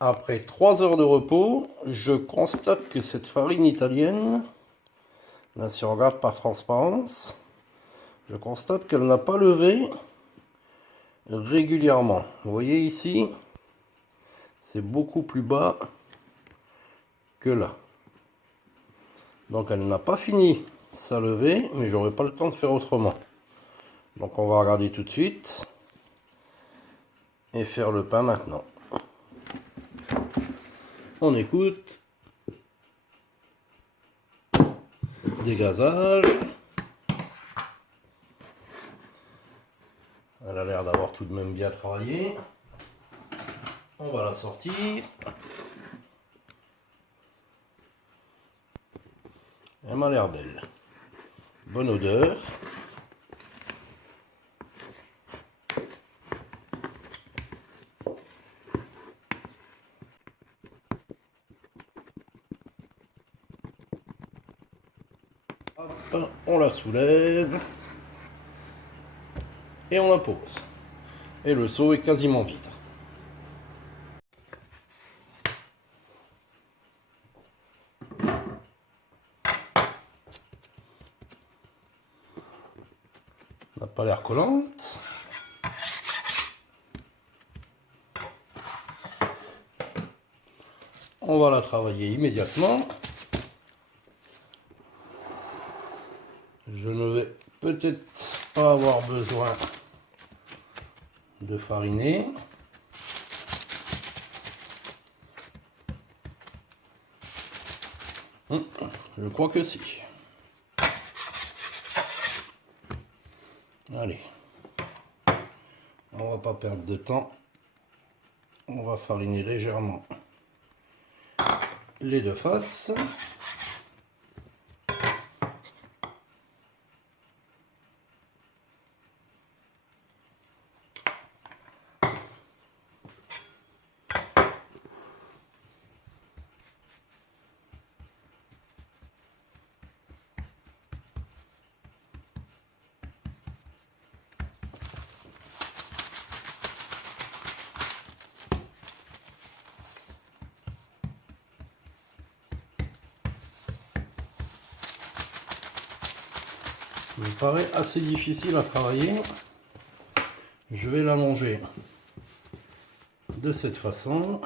Après 3 heures de repos, je constate que cette farine italienne, là si on regarde par transparence, je constate qu'elle n'a pas levé régulièrement. Vous voyez ici, c'est beaucoup plus bas que là. Donc elle n'a pas fini sa levée, mais j'aurai pas le temps de faire autrement. Donc on va regarder tout de suite et faire le pain maintenant. On écoute. Dégazage. Elle a l'air d'avoir tout de même bien travaillé. On va la sortir. Elle m'a l'air belle. Bonne odeur. Hop, on la soulève. Et on la pose. Et le seau est quasiment vide. Elle n'a pas l'air collante. On va la travailler immédiatement. Je ne vais peut-être pas avoir besoin de fariner. Je crois que si. Allez. On va pas perdre de temps. On va fariner légèrement les deux faces. Il me paraît assez difficile à travailler. Je vais l'allonger de cette façon.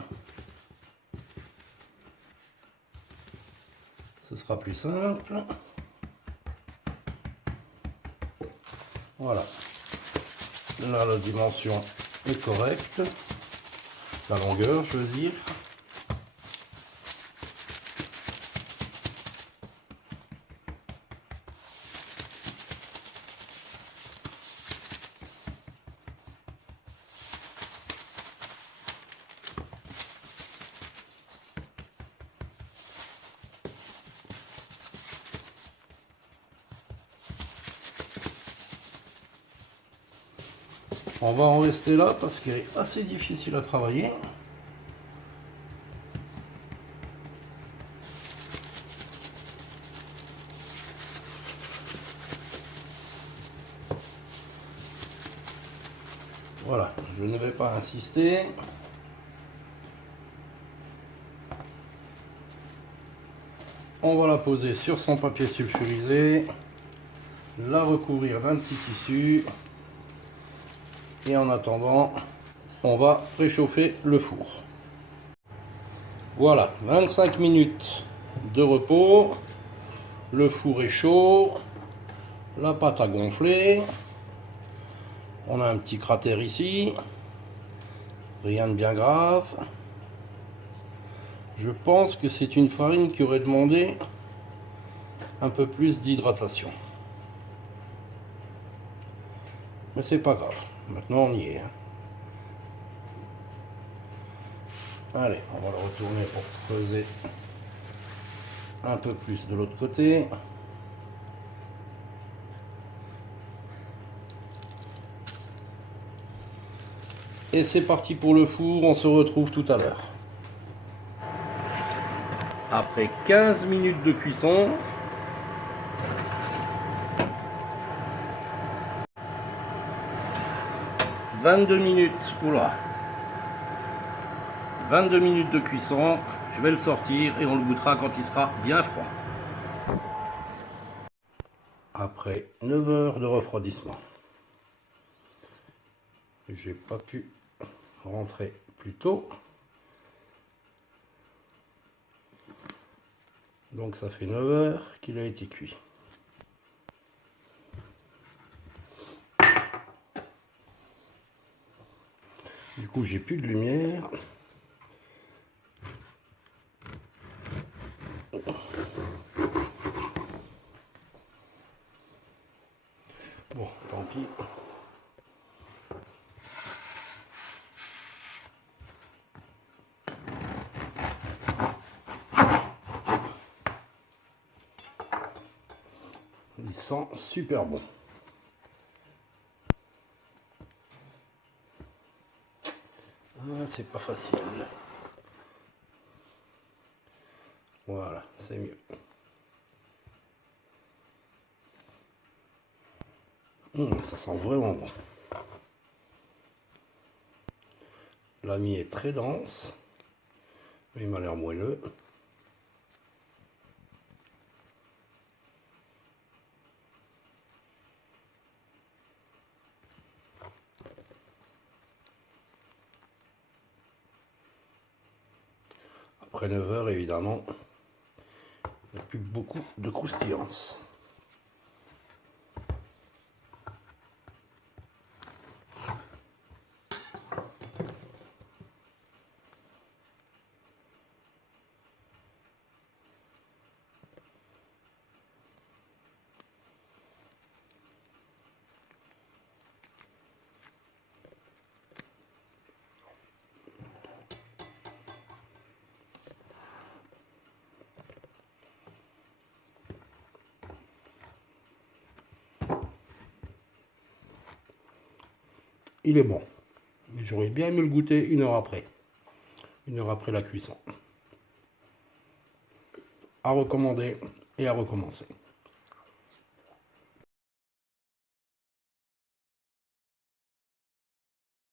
Ce sera plus simple. Voilà. Là, la dimension est correcte. La longueur, je veux dire. On va en rester là parce qu'elle est assez difficile à travailler. Voilà, je ne vais pas insister. On va la poser sur son papier sulfurisé, la recouvrir d'un petit tissu. Et en attendant, on va préchauffer le four. Voilà, 25 minutes de repos. Le four est chaud. La pâte a gonflé. On a un petit cratère ici. Rien de bien grave. Je pense que c'est une farine qui aurait demandé un peu plus d'hydratation. Mais c'est pas grave. Maintenant on y est. Allez, on va le retourner pour creuser un peu plus de l'autre côté. Et c'est parti pour le four, on se retrouve tout à l'heure. Après 15 minutes de cuisson, « 22 minutes, oula, 22 minutes de cuisson. Je vais le sortir et on le goûtera quand il sera bien froid. Après 9 heures de refroidissement, j'ai pas pu rentrer plus tôt. Donc ça fait 9 heures qu'il a été cuit. Du coup, j'ai plus de lumière. Bon, tant pis. Il sent super bon. Ah, c'est pas facile. Voilà, c'est mieux. Ça sent vraiment bon. La mie est très dense, mais il m'a l'air moelleux. Après 9 heures, évidemment, il n'y a plus beaucoup de croustillance. Il est bon. J'aurais bien aimé le goûter 1 heure après. 1 heure après la cuisson. À recommander et à recommencer.